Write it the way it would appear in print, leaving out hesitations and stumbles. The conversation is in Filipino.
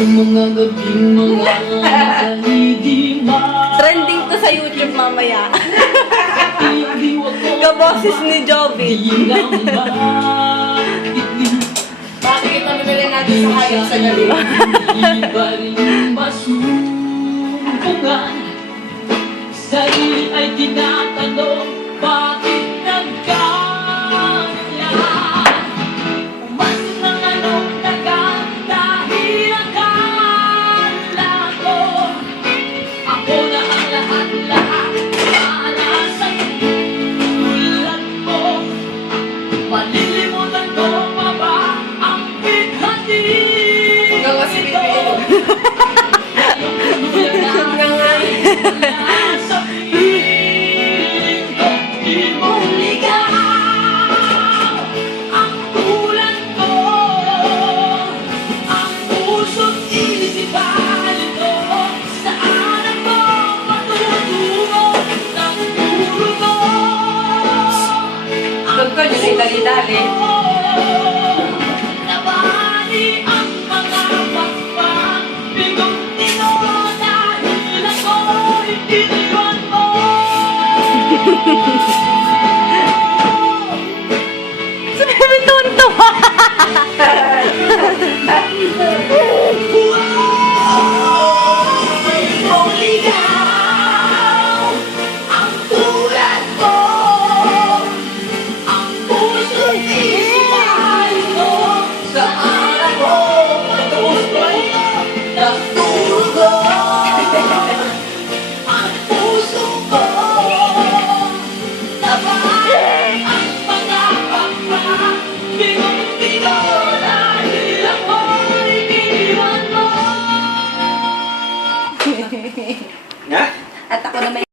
Itong mga gabing mga kalidiman. Trending to sa YouTube mamaya. Iliw ako Kaboses ni Joby. Bakit namimili natin sa hayop sa gabi? Iba rin masumpungan. Sarili ay tinatanong, bakit nagkanya? Umasin ng anong tagal dahil akala ko ako na ang lahat-lahat para sa tulad mo. Malilimutan ko pa ba ang bighati? Hanggang kasi bibili. Sa piling ko, di mo ligaw ang tulad ko. Ang puso't isipan ito, saan ako matutungo ng dugo? Doon ko nyo dali-dali. Nabali ang mga pakpak, bigong tino dahil ako'y iniwan mo. Sabi tuntua. Di mo ligaw ang tulad ko. Ang puso't isipan ko, saan ako matutungo ng dugo? Ang puso ko nabali ang mga pakpak, bigong-bigo dahil ako'y iniwan mo. At ako na may